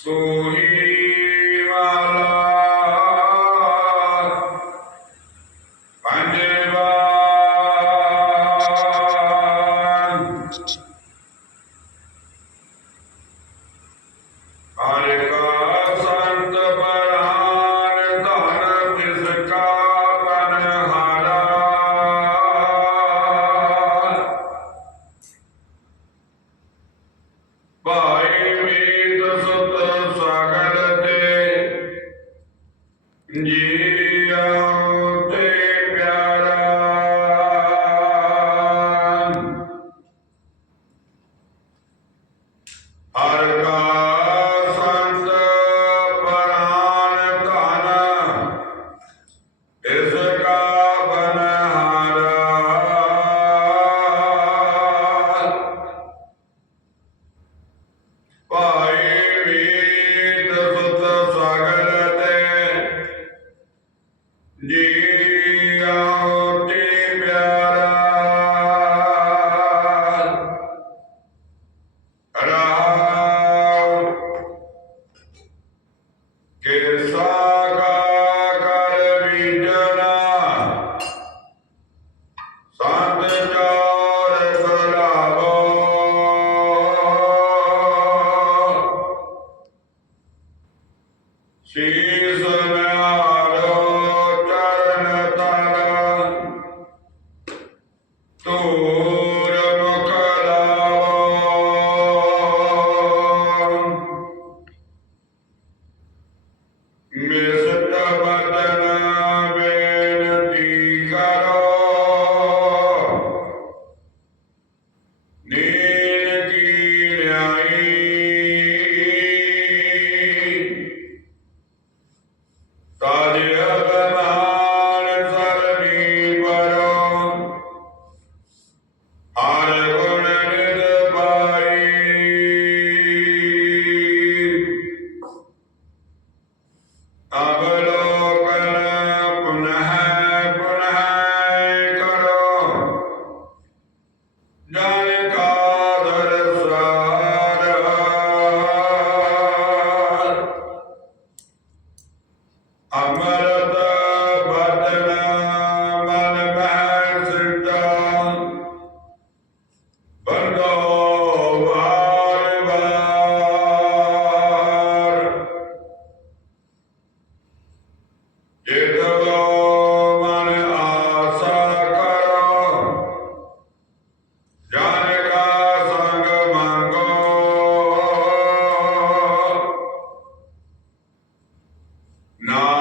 ਸੋਹੀ ਵਾਲਾ ਪੰਜਵਾਨ ਹਰੇ Sim. Amen. No.